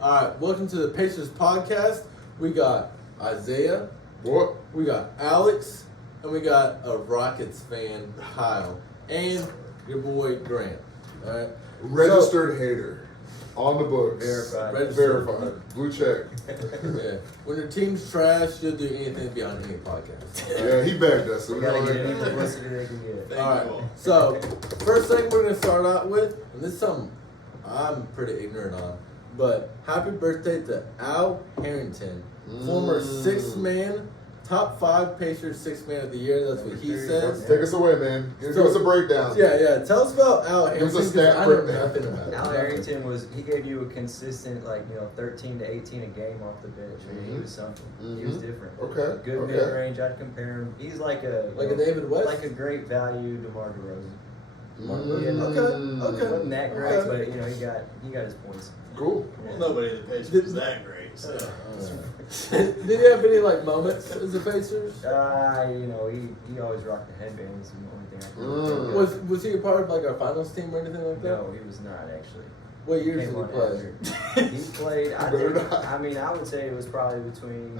All right, welcome to the Pacers podcast. We got Isaiah, What? we got Alex, and we got a Rockets fan, Kyle, and your boy Grant. All right, Registered hater. On the books. Verified. Verified. Blue check. Yeah, when your team's trash, you'll do anything beyond any podcast. Yeah, he begged us. So We we gotta don't get any like- publicity they can get. All right, so first thing we're gonna start out with, and this is something I'm pretty ignorant on, but happy birthday to Al Harrington, former six-man, top 5 Pacers six-man of the year. That's what he says. Take us away, man. Give us a breakdown. Yeah. Tell us about Al Give us Harrington. a 'cause stat I know breakdown. nothing about it. Al Nothing. Harrington he gave you a consistent 13 to 18 a game off the bench. I mean, he was something. He was different. Okay. Good Okay. mid range. I'd compare him. He's like a David West? like a great value DeMar DeRozan. Okay. Wasn't that great, Okay. but he got his points. Cool. Well, nobody in the Pacers was that great. So. Did you have any moments as a Pacers? He always rocked the headbands. And the only thing I can think of. Was he a part of our finals team or anything like that? No, he was not actually. What years did Came he on play? after. He played. better not. I would say it was probably between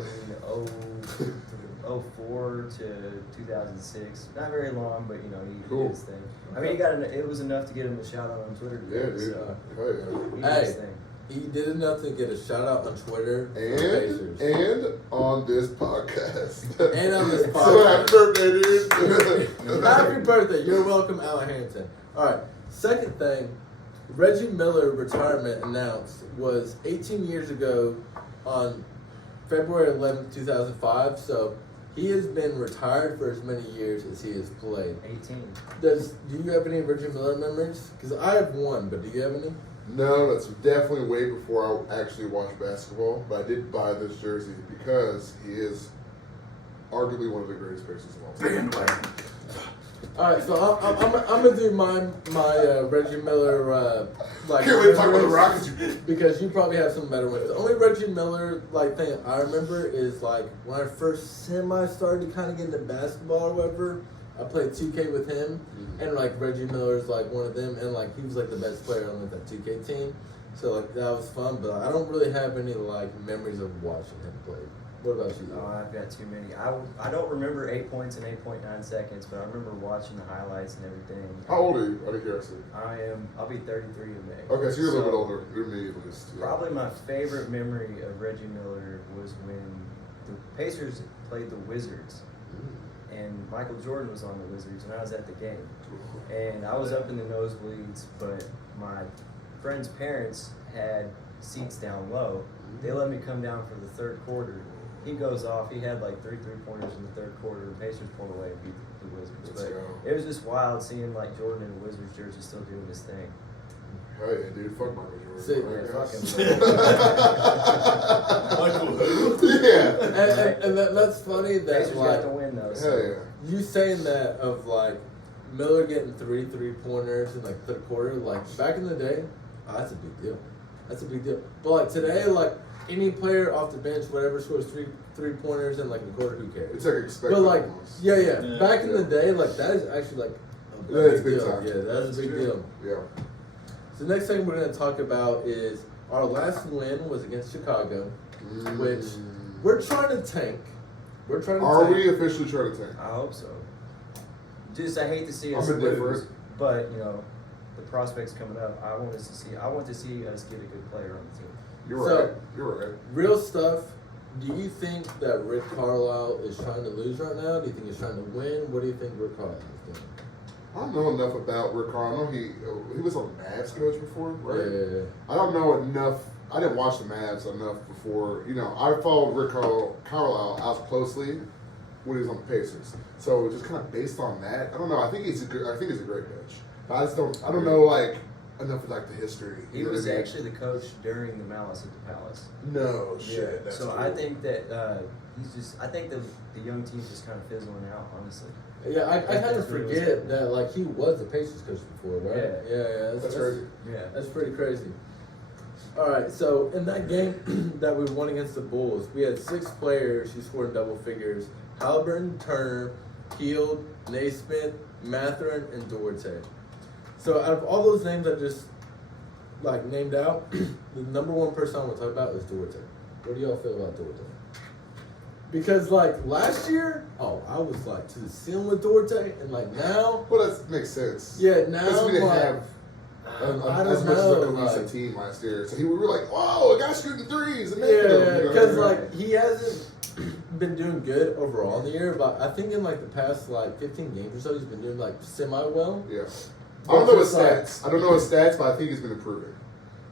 04 to 2006. Not very long, but he Cool. did his thing. I mean, it was enough to get him a shout out on Twitter today. Yeah, dude. So Oh, yeah. he Hey. did his thing. He did enough to get a shout out on Twitter for the Pacers. And on this podcast. And on this So podcast. happy birthday, dude. Happy birthday. You're welcome, Al Harrington. All right. Second thing, Reggie Miller retirement announced was 18 years ago on February 11th, 2005. So he has been retired for as many years as he has played. 18. Do you have any Reggie Miller memories? Because I have one, but do you have any? No, that's definitely way before I actually watched basketball. But I did buy this jersey because he is arguably one of the greatest Pacers of all time. All right, so I'm gonna do my Reggie Miller Can't wait to talk about the memories, Rockets. because you probably have some better ones. The only Reggie Miller thing I remember is when I first started kind of getting into basketball or whatever. I played 2K with him, and Reggie Miller's one of them, and he was the best player on that 2K team. So that was fun, but I don't really have any memories of watching him play. What about you? Oh, I've got too many. I don't remember 8 points in 8.9 seconds, but I remember watching the highlights and everything. How old are you? Out of curiosity. I'll be 33 in May. Okay, so you're a little bit older than me at least. Yeah. Probably my favorite memory of Reggie Miller was when the Pacers played the Wizards, and Michael Jordan was on the Wizards, and I was at the game. And I was up in the nosebleeds, but my friend's parents had seats down low. They let me come down for the third quarter. He goes off. He had 3 3-pointers in the third quarter. The Pacers pulled away and beat the Wizards. Let's But go. it was just wild seeing Jordan in the Wizards jersey still doing his thing. Hey, dude, fuck Michael Jordan. See, right, fuck guys? him. Michael who? Yeah. And that's funny that Pacers got to win though. So. Hell yeah. you saying that of Miller getting 3 3-pointers in third quarter, back in the day, that's a big deal. That's a big deal. But today, any player off the bench, whatever, scores 3 3-pointers in a quarter, who cares? It's expected. But almost. yeah. Back in the day, that is actually a Yeah, it's big big deal. time. Yeah, that's a big deal. Yeah. So the next thing we're going to talk about is our last win was against Chicago, which we're trying to tank. We're trying to Are tank. we officially trying to tank? I hope so. I hate to see us I'm indifferent. lose, but the prospects coming up. I want to see us get a good player on the team. You're So- right. You're right. Real stuff. Do you think that Rick Carlisle is trying to lose right now? Do you think he's trying to win? What do you think Rick Carlisle is doing? I don't know enough about Rick Carlisle. I know he was on the Mavs coach before, right? Yeah. I don't know enough. I didn't watch the Mavs enough before. I followed Rick Carlisle out closely when he was on the Pacers. So just kind of based on that, I don't know. I think he's a great coach. But I just don't. I don't know enough of the history. He You know was what I mean? actually the coach during the Malice at the Palace. No shit. That's So cool. I think that I think the young team's just kind of fizzling out, honestly. Yeah, I kind that's of what it was forget happening. that he was the Pacers coach before, right? Yeah. That's crazy. Yeah. That's pretty crazy. All right, so in that game that we won against the Bulls, we had 6 players who scored in double figures: Halliburton, Turner, Hield, Naismith, Mathurin, and Duarte. So out of all those names I just like named out, the number one person I want to talk about is Duarte. What do y'all feel about Duarte? Because like last year, I was like to the ceiling with Duarte, and like now, Well, that makes sense. yeah, now Because we I'm didn't like, have I as don't much know, as a cohesive like, team last year. So we were like, whoa, a guy shooting threes and yeah, making them. because like he hasn't been doing good overall in the year, but I think in like the past like 15 games or so, he's been doing like semi well. Yeah. I don't know his Just, like- stats. I don't know his stats, but I think he's been improving.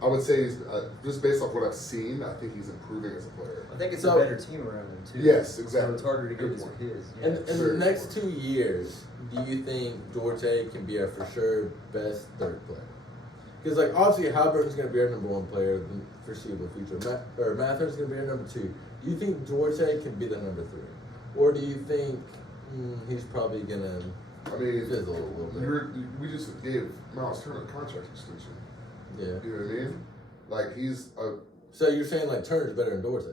I would say he's just based off what I've seen. I think he's improving as a player. I think it's So- a better team around him too. Yes, exactly. So it's harder to Good get his. point. Yeah. And in the Very next important. 2 years, do you think Duarte can be our for sure best third player? Because like obviously Halliburton's going to be our number one player in the foreseeable future. Mather's going to be our number two. Do you think Duarte can be the number three, or do you think he's probably going to I mean, fizzle a little bit? we just gave Miles Turner a contract extension. Yeah. You know what I mean? Like he's a So you're saying like Turner's better than Duarte?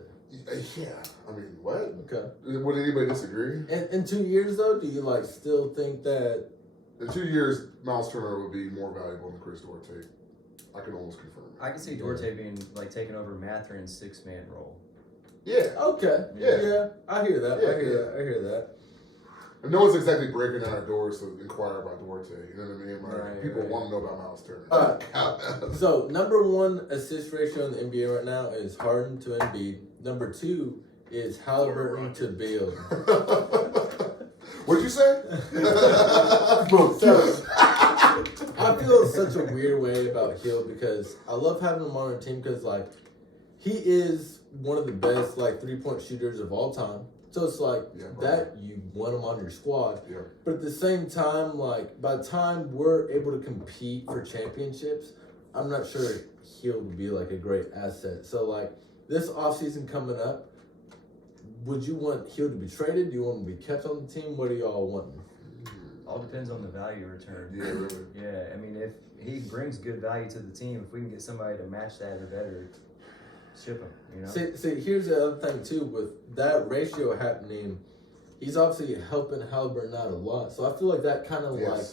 yeah. I mean, what? Okay. Would anybody disagree? In 2 years though, do you like still think that? In 2 years, Miles Turner would be more valuable than Chris Duarte. I can almost confirm. I can see Duarte being like taking over Matherin's 6-man role. Yeah. Okay. Yeah. I hear that. Yeah, I hear that. And no one's exactly breaking down our doors to inquire about Duarte. You know what I mean? Like Right, people right. want to know about Miles Turner. So number one assist ratio in the NBA right now is Harden to Embiid. Number two is Halliburton to Beal. What'd you say? So, I feel such a weird way about Hill because I love having him on our team because like he is one of the best like 3-point shooters of all time. So it's like Yeah, bro. that you want him on your squad. Yeah. But at the same time, like by the time we're able to compete for championships, I'm not sure Hill would be like a great asset. So like this offseason coming up, would you want Hill to be traded? Do you want him to be kept on the team? What do y'all want? All depends on the value return. Yeah, really. Yeah, I mean, if he brings good value to the team, if we can get somebody to match that or better, ship him. You know. See, here's the other thing too. With that ratio happening, he's obviously helping Halliburton out a lot. So I feel like that kind of Yes. like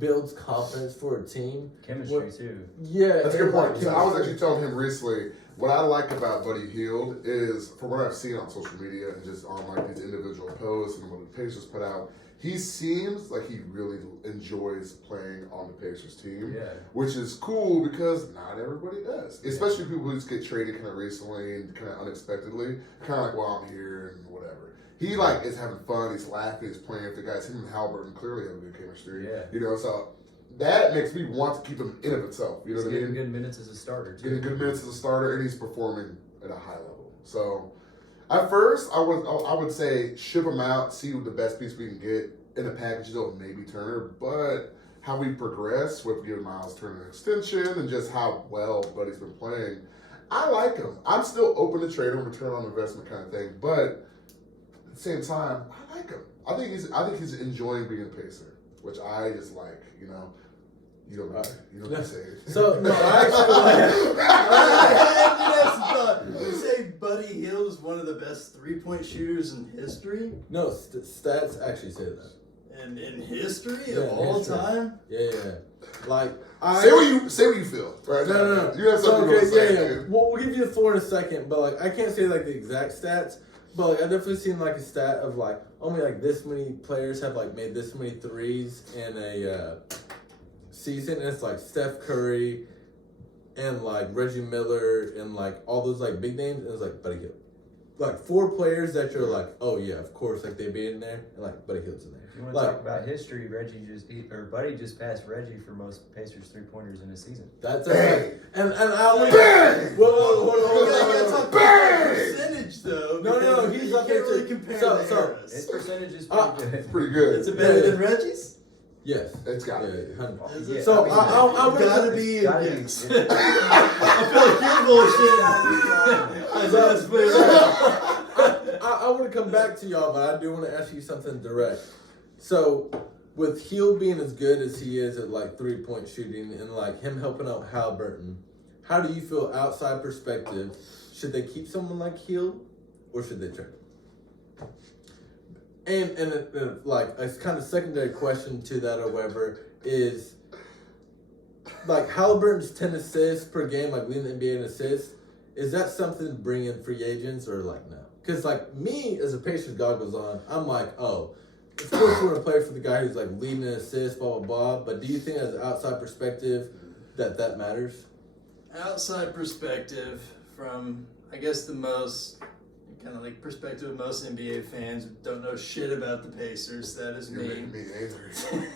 builds confidence for a team. Chemistry too. Yeah, That's a good and, point. like, So I was chemistry. actually telling him recently, what I like about Buddy Hield is, from what I've seen on social media and just on like these individual posts and what the Pacers put out, he seems like he really enjoys playing on the Pacers team. Yeah. Which is cool because not everybody does. Especially people who just get traded kind of recently and kind of unexpectedly. Kind of like, well, I'm here and whatever. He like is having fun, he's laughing, he's playing with the guys. Him and Halliburton clearly have a good chemistry. Yeah. You know, so that makes me want to keep him in of itself. You know He's what I getting mean? good minutes as a starter too. Getting good minutes as a starter, and he's performing at a high level. So, at first, I would say ship him out, see what the best piece we can get in a package deal, maybe Turner. But how we progress with giving Miles Turner an extension and just how well Buddy's been playing, I like him. I'm still open to trade him, return on investment kind of thing. But at the same time, I like him. I think he's enjoying being a Pacer, which I just like. You know. You don't know say it. So no, I actually like. Did you say Buddy Hield is one of the best 3-point shooters in history? No, stats actually say that. And in history Yeah, of all history. time? Yeah. Like Say what you feel. Right? No. You have something So, to say. yeah. dude. Well, we'll give you the floor in a second, but like I can't say like the exact stats, but like I definitely seen like a stat of like only like this many players have like made this many threes in a season, and it's like Steph Curry and like Reggie Miller and like all those like big names, and it's like Buddy Hield. Like 4 players that you're like, oh yeah, of course, like they be in there, and like Buddy Hield's in there. If you want to Like, talk about history, Buddy just passed Reggie for most Pacers 3-pointers in a season. That's Bang! and I only Bang! whoa, hold on, You hold gotta on. talk Bang! about percentage though. No, because he's you up can't there really too. compare So- the so- eras. His percentage is Ah, pretty good. It's pretty good. Is it better Yeah. than Reggie's? Yes. It's got to be. Yeah, 100%. Is it? So I mean, I would gotta be gotta be. yes. I feel like you're bullshit. I just put it out. I want to come back to y'all, but I do want to ask you something direct. So, with Hield being as good as he is at like 3-point shooting and like him helping out Halliburton, how do you feel outside perspective? Should they keep someone like Hield or should they trade him? And like a kind of secondary question to that or whatever is like Halliburton's 10 assists per game, like leading the NBA in assists, is that something to bring in free agents or like no? Because like me as a Pacers goggles on, I'm like, oh, of course we're gonna play for the guy who's like leading an assist, blah blah blah. But do you think, as an outside perspective, that matters? Outside perspective from, I guess, the most kind of like perspective of most NBA fans who don't know shit about the Pacers. That is You're me. making me angry.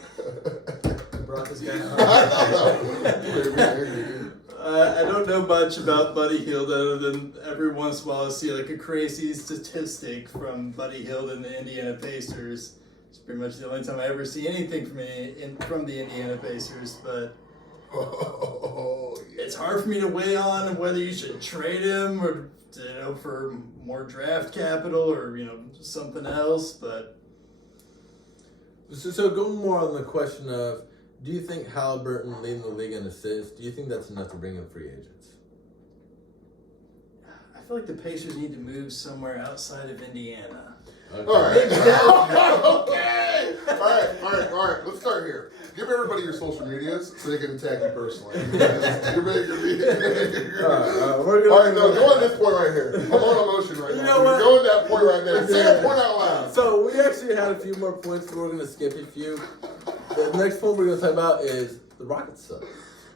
Brought this guy I know. You're making me angry. I don't know much about Buddy Hield other than every once in a while I see like a crazy statistic from Buddy Hield and the Indiana Pacers. It's pretty much the only time I ever see anything from the Indiana Pacers, but Oh, yeah. it's hard for me to weigh on whether you should trade him or for more draft capital or something else. But So going more on the question of, do you think Halliburton leading the league in assists, do you think that's enough to bring in free agents? I feel like the Pacers need to move somewhere outside of Indiana. Okay. All right. Okay. All right. Let's start here. Give everybody your social medias so they can attack you personally. You're making me. All right, no, go on this point right here. I'm on emotion right now. know what? Go on that point right there. Say that point out loud. So we actually had a few more points, but we're going to skip a few. The next point we're going to talk about is the Rockets suck.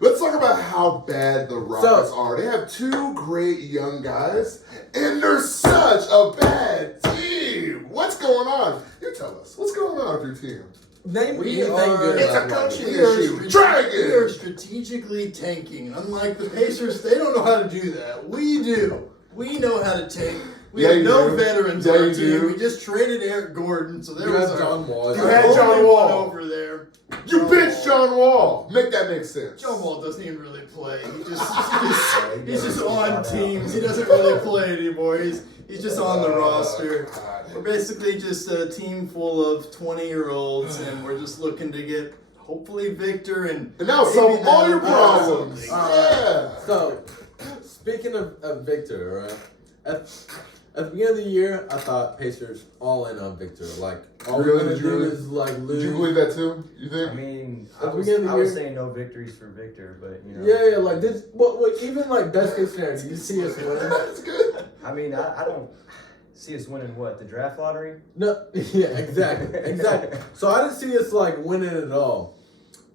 Let's talk about how bad the Rockets are. They have two great young guys, and they're such a bad team. What's going on? You tell us. What's going on with your team? Name We anything are- good It's about a the Rockets. coaching issue. Try again. We are strategically tanking. Unlike the Pacers, they don't know how to do that. We do. We know how to tank. We Yeah, have you no do. veterans Yeah, on our you team. do. We just traded Eric Gordon, so there You was have our, John Wall. You had John only Wall. one over there. You bitch John Wall. Make that make sense. John Wall doesn't even really play. He's just on teams. He doesn't really play anymore. He's just on the roster. We're basically just a team full of 20-year-olds, and we're just looking to get hopefully Victor and And now maybe solve all that- your problems. Yeah. So, speaking of Victor, right? At the beginning of the year, I thought Pacers all in on Victor. Like, all we're Really? going to Did you do really? is, like, Did lose. you believe that too? You think? I mean, At I the was, beginning of the I was year- saying no victories for Victor, but Yeah, like, this, what, even, like, best case scenario, do you see us winning? That's good. I mean, I don't see us winning what, the draft lottery? No, yeah, exactly. So I didn't see us, like, winning at all.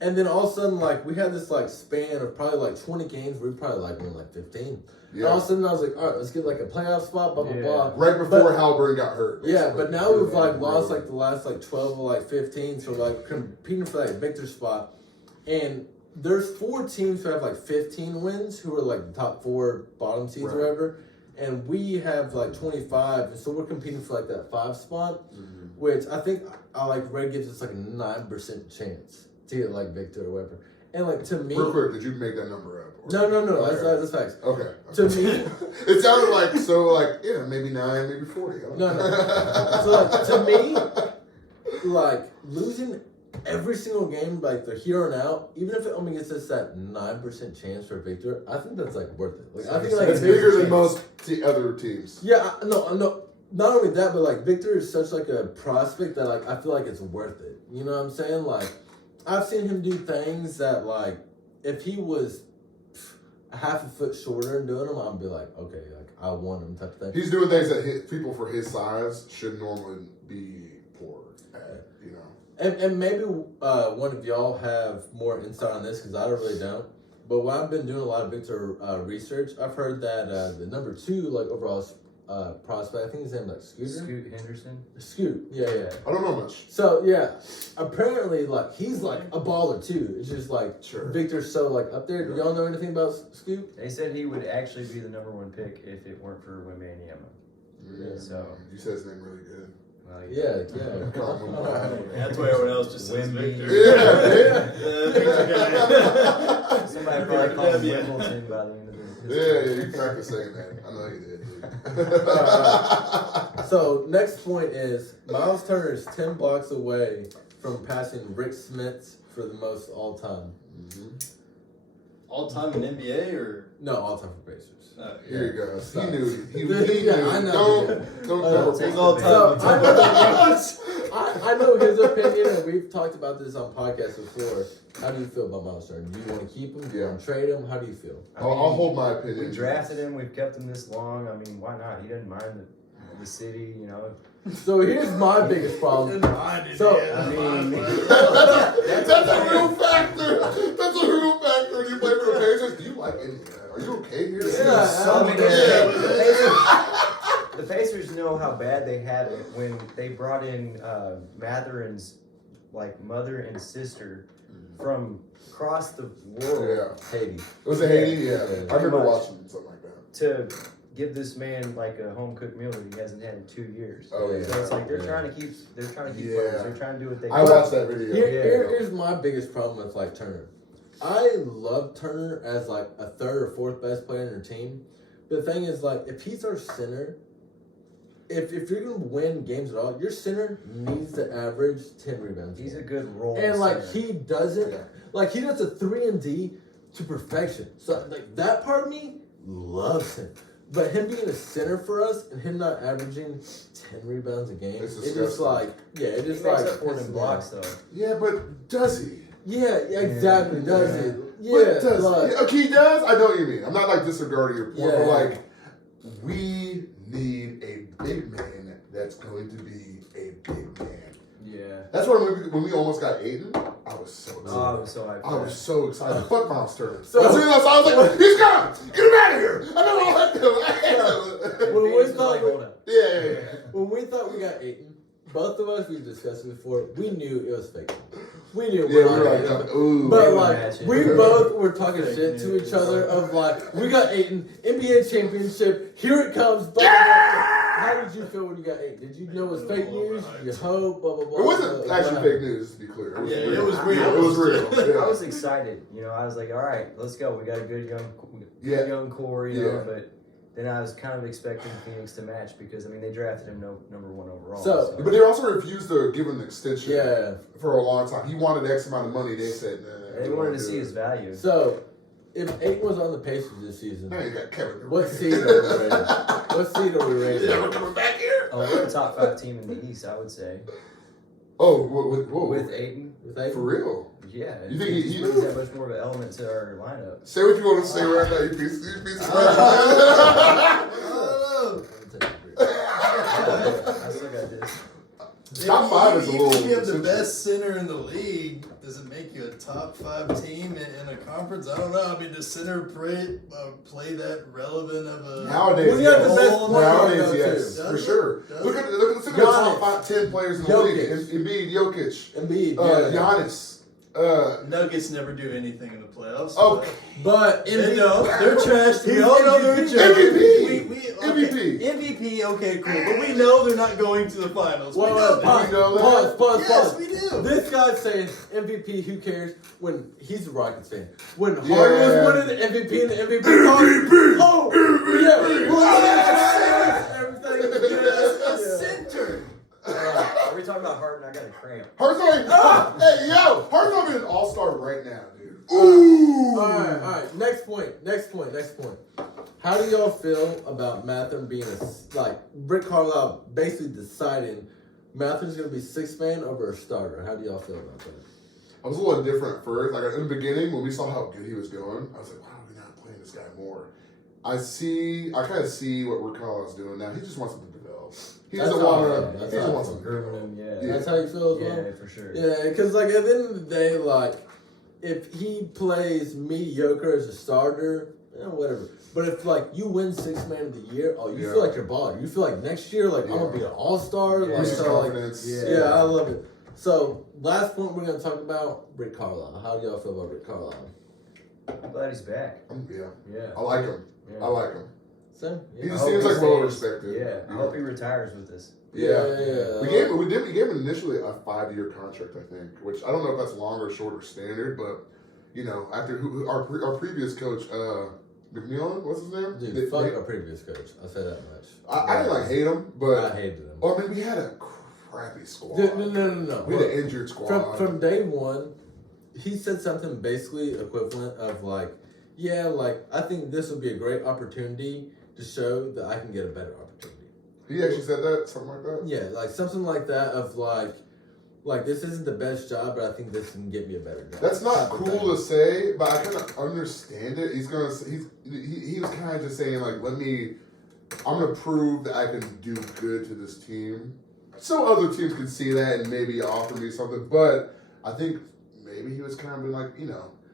And then all of a sudden, like, we had this, like, span of probably, like, 20 games. We probably, like, won, like, 15. And all of a sudden, I was like, all right, let's get, like, a playoff spot, blah, blah, Yeah. blah. Right before But- Halliburton got hurt. Yeah, but now we've, like, lost, Really. like, the last, like, 12 or, like, 15. So, like, competing for that Victor spot. And there's 4 teams who have, like, 15 wins who are, like, the top 4 bottom seeds Right. or whatever. And we have, like, 25. And so we're competing for, like, that 5 spot. Which I think Red gives us like a 9% chance to get like Victor or whatever. And like to me, Real quick, did you make that number up? Or- no, Okay. that's facts. Okay. To me, It sounded like yeah, maybe 9, maybe 40. I don't No, know. so like to me, like losing every single game like the here and out, even if it only gets us that 9% chance for Victor, I think that's like worth it. Like I think like it's there's a bigger than chance. most other teams. Yeah, no. Not only that, but like Victor is such like a prospect that like I feel like it's worth it. You know what I'm saying? Like I've seen him do things that like if he was a half a foot shorter and doing them, I'd be like, okay, like I want him type of thing. He's doing things that people for his size should normally be poor at, you know. And maybe one of y'all have more insight on this because I really don't. But when I've been doing a lot of Victor research, I've heard that the number 2 like overall prospect, I think his name like Scooter. Scoot Henderson? Scoot, yeah. I don't know much. So yeah, apparently like he's like a baller too. It's just like Sure. Victor's so like up there. Do y'all know anything about Scoot? They said he would actually be the number 1 pick if it weren't for Wembanyama. Yeah. So- You said his name really good. Well, Yeah. That's why everyone else just says Wemby. Victor. Yeah. Victor guy. Somebody probably called him Yeah. Wimbledon by the end of the Yeah, you practice saying that. I know you did, dude. So next point is Miles Turner is 10 blocks away from passing Rick Smits for the most all time. All time in NBA or No, all time for Pacers. Here you go. He knew. He Yeah, knew. I know. Don't Take go. all So, time. I know his opinion, and we've talked about this on podcasts before. How do you feel about Miles Turner? Do you want to keep him? Do you want to trade him? How do you feel? I'll hold my opinion. We drafted him. We've kept him this long. I mean, why not? He doesn't mind the city, you know. So here's my biggest problem. So I mean, That's a real factor. That's a real factor. When you play for the Pacers, do you like it? Are you okay here? Yeah, I mean, Yeah. the Pacers know how bad they had it when they brought in Matherin's like mother and sister from across the world Yeah. Haiti. It was a Haiti, yeah. Yeah. I remember watching something like that. to give this man like a home cooked meal that he hasn't had in 2 years. Oh, yeah. So it's like they're Yeah. trying to keep Yeah. players. They're trying to do what they I can. watched that video. Here's my biggest problem with like Turner. I love Turner as like a third or fourth best player in your team. But the thing is, like, if he's our center, if you're gonna win games at all, your center needs to average 10 rebounds. He's a good role. And like center. he doesn't, Yeah. like he does a 3-and-D to perfection. So like that part of me loves him. But him being a center for us and him not averaging 10 rebounds a game, It's it just disgusting. like it he just makes like up for it pisses in me blocks off. though. Yeah, but does he? Yeah, exactly. Does Yeah. it? But Yeah, does like, he? Okay, he does. I know what you mean. I'm not like disregarding your point, Yeah. but like we need a big man that's going to be a big man. Yeah. That's why when we almost got Aiden, I was so excited. Oh, I was so hyped. I was so excited. Fuck Miles Turner. So- As soon as I was like, he's gone! Get him out of here! I never want him. I hate him. When we Phoenix was thought like, we- hold up. Yeah. when we thought we got Aiton, both of us, we've discussed it before, we knew it was fake. We knew Yeah, we're we not were getting like, him. ooh. But They were like matching. we both were talking Fake shit to news. each other of like we got Aiton, NBA championship, here it comes. Blah, blah, blah. How did you feel when you got Aiton? Did you know it was fake news? You hope, blah blah blah. It wasn't blah, actually blah. fake news, to be clear. It was Yeah, real. it was real. It was real. Yeah. I was excited. You know, I was like, all right, let's go. We got a good Yeah. young core, you know, Yeah. but then I was kind of expecting Phoenix to match because, I mean, they drafted him number one overall. So- But they also refused to give him an extension Yeah. for a long time. He wanted X amount of money. They said, nah. They we wanted won't to do see it. his value. So if Aiton was on the Pacers this season, Now you got Kevin Durant. what seed are we rated? What seed are we rated? Yeah, we're coming back here. Oh, we're a top 5 team in the East, I would say. Oh, whoa. With Aiton, With Aiton? For real? yeah. You think he he- just brings that much more of an element to our lineup. Say what you want to say right now, you piece of I I still got this. Top 5 is a Even little. if you have the essential. best center in the league, does it make you a top 5 team in a conference? I don't know. I mean, does center play that relevant of a Nowadays, Well, you have the yes. best player Nowadays, though, yes, too. for Does it? sure. Does Look it? at the top Giannis. 10 players in the Jokic. league. Embiid, Jokic, Embiid, yeah. Giannis. Nuggets never do anything in the playoffs. Okay. But They Embiid, know. They're trash. We He's all know they're MVP. trash. MVP. Okay. MVP, okay, cool. But we know they're not going to the finals. We know Well, that. pause, You know that? pause. Yes, we do. This guy's saying MVP, who cares? When he's a Rockets fan. When Harden Yeah. was winning the MVP and the MVP MVP! Oh! Yeah! Well, everything. That's Yeah. a center. Are we talking about Harden? I got a cramp. Harden's hey, yo, Harden's gonna be an all-star right now, dude. Ooh. Alright. Next point. How do y'all feel about Mathurin being Rick Carlisle basically deciding Mathurin's gonna be 6th man over a starter? How do y'all feel about that? I was a little different at first. Like in the beginning, when we saw how good he was going, I was like, why are we not playing this guy more? I kind of see what Rick Carlisle's doing now. He just wants him to develop. He That's doesn't how I want feel. to. That's He how just I wants feel. him to Grooming develop. him, yeah. That's how you feel as well? Yeah, for sure. Yeah, because at the end of the day, if he plays mediocre as a starter, whatever. But if you win 6th man of the year, you Yeah. feel like you're balling. You feel like next year, I'm gonna be an all-star. Yeah. Boosts his so, confidence. yeah, I love it. So last point we're gonna talk about Rick Carlisle. How do y'all feel about Rick Carlisle? I'm glad he's back. Yeah, Yeah. I like him. Yeah. I like him. Same. He Yeah. just I hope seems he like well stays. respected. Yeah. I hope he retires with us. Yeah. We gave him initially a 5-year contract, I think, which I don't know if that's long or short or standard, but after our previous coach, McMillan, what's his name? Dude, fuck our previous coach. I'll say that much. I didn't hate him, but I hated him. I mean we had a crappy squad. No. We had an injured squad. From day one, he said something basically equivalent of I think this would be a great opportunity to show that I can get a better opportunity. He actually said that, something like that. Yeah, like something like that of like this isn't the best job, but I think this can get me a better job. That's not type of cool thing. to say, but I kind of understand it. He was kind of just saying like, I'm gonna prove that I can do good to this team, so other teams can see that and maybe offer me something. But I think maybe he was kind of like,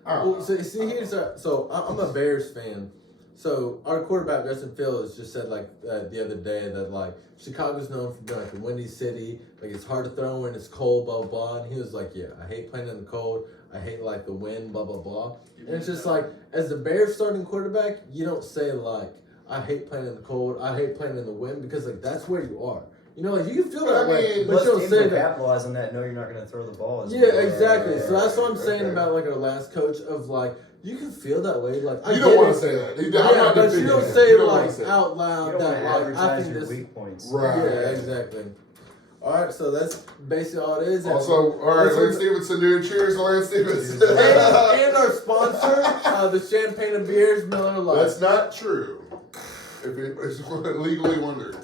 I don't know. So I'm a Bears fan. So our quarterback Justin Fields just said like the other day that like Chicago's known for being like a windy city, like it's hard to throw when it's cold, blah blah blah. And he was like, yeah, I hate playing in the cold. I hate like the wind, blah blah blah. And it's just like as the Bears starting quarterback, you don't say like I hate playing in the cold, I hate playing in the wind because like that's where you are. Like you can feel that way, but Most you don't teams say will that. capitalize on that. Know you're not going to throw the ball. Yeah, exactly. So that's what I'm saying about like our last coach of like you can feel that way. Like You don't want to say that. I'm not but you defending don't him. say You it don't wanna like say it. out You loud don't want that to like I advertise think your this. weak points. Right. Yeah, exactly. All right, so that's basically all it is. Also, all right, Lance Stevenson, dude. Cheers to Lance Stevenson. and our sponsor, the Champagne and Beers, Miller Lite. That's not true. If it's legally wondered.